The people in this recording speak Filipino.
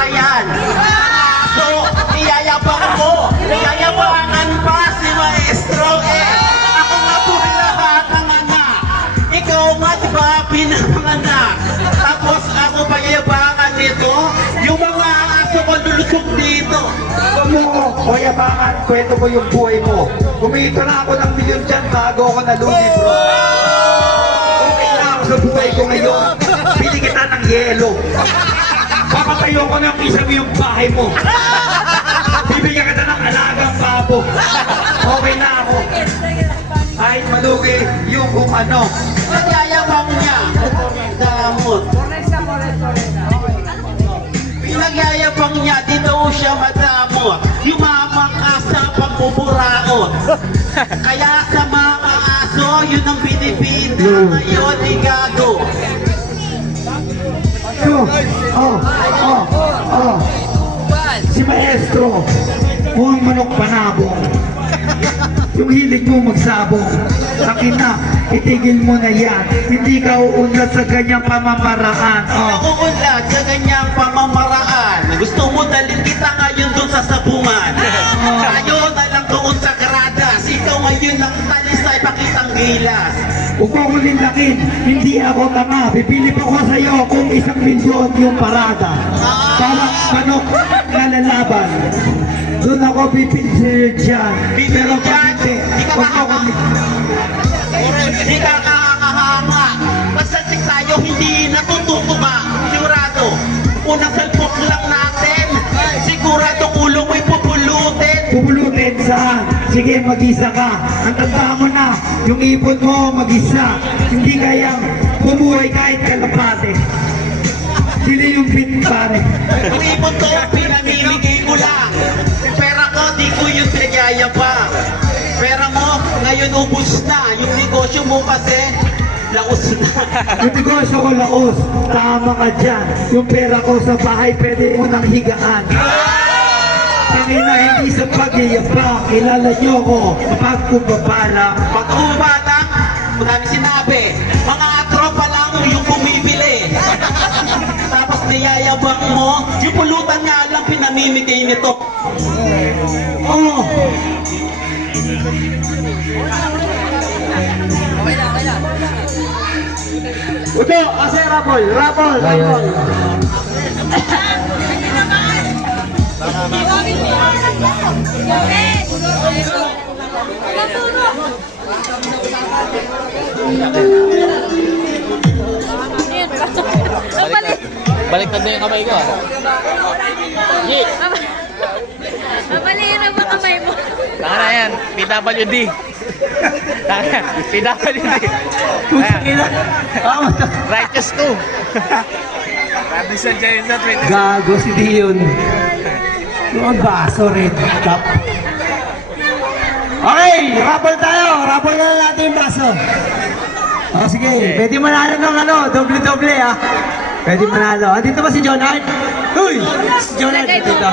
ka yan. So, niyayabang mo. Niyayabangan pa si Maestro eh. Ako nga po lahat ng anak. Ikaw nga diba pinanganak. Tapos ako pa yayabangan nito. Yung mga aso ko lulusok dito. O yabangan, kwento mo yung buhay mo. Kumita na ako ng milyon dyan bago ako nalugi, bro. Okay na ako sa buhay ko ngayon. Pili kita ng yelo. Papatayo ko ng isa mo yung bahay mo. Bibigyan kita ng alagang babo. Okay na ako. Kahit malugi yung kung ano. Nagyayabang niya. Damot. Pinagyayabang niya, di daw siya madamot. Yumamang ka sa pampupuraot. Kaya sa mga aso, yun ang binibida. Ngayon, igago. Si Maestro, mukhang manok panabong. Yung hilig mo magsabong. Akin na, itigil mo na yan. Hindi ka uunlad sa ganyang pamamaraan. Nakuunlad sa ganyang pamamaraan. Gusto mo dalhin kita ngayon doon sa sabungan. Tayo na lang doon sa gradas. Ikaw ngayon ang talisay, pakitang gilas. Huwag mo akong linlakin, hindi ako tanga. Pipili pa ko sa'yo kung 1 milyon yung parada. Parang manok na lalaban. Doon ako pipili dyan. Pero pag hindi, huwag mo akong Hindi ka kakahanga. Magsasik tayo, hindi natututuba. Sigurado, unang salpok lang natin. Sigurado ulo mo'y pupulutin. pupulutin saan? Sige, mag-isa ka. Ang tanda mo na, yung ipon mo mag-isa. Hindi kayang bumuhay kahit kalapate. Sila yung pin, pare. Yung ipon ko, pinamimigay ko lang. Pera ko, di ko yung nagyayabang. Pera mo, ngayon ubus na. Yung negosyo mo kasi, laos na. Yung negosyo ko laos, tama ka dyan. Yung pera ko sa bahay, pwede mo nang higaan. Hindi na hindi sa pag-iyabang, kilala nyo ko, pagkubabala. Pag-ubatang, marami sinabi, mga tropa lang yung bumibili. Tapos niyayabang mo, yung pulutan nga lang pinamimigay nito. Oh! Udo, kasi rapol, rapol, rapol. Baliktad na yung kamay ko ah. Ye! Mabaliin ang mga kamay mo. Tanga na yan, PWD. Tanga, PWD. Ayan. Righteous 2. Radisson Jensen, 20. Gago si Dion. Yung baso, red cup. Okay, rapol tayo. Rapol na natin yung baso. Oh, sige, pwede manalo ng ano, doble-doble ah. Pwede manalo. Ah, dito ba si John Hart? Uy! Si John Hart dito.